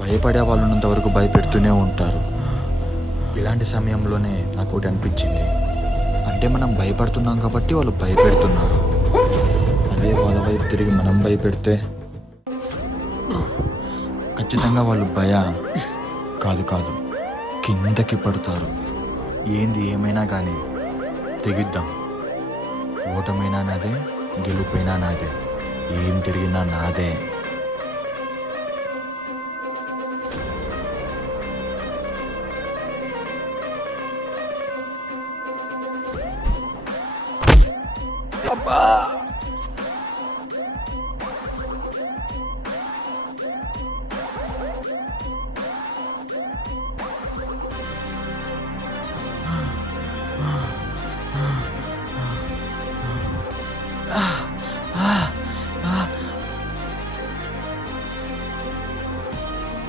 భయపడే వాళ్ళు ఉన్నంత వరకు భయపెడుతూనే ఉంటారు. ఇలాంటి సమయంలోనే నాకు ఒకటి అనిపించింది, అంటే మనం భయపడుతున్నాం కాబట్టి వాళ్ళు భయపెడుతున్నారు. అదే వాళ్ళ వైపు తిరిగి మనం భయపెడితే ఖచ్చితంగా వాళ్ళు కాదు కిందకి పడతారు. ఏంది ఏమైనా కానీ తెగిద్దాం. ఓటమైనా నాదే, గెలుపైనా నాదే, ఏం తిరిగినా నాదే. అబ్బా.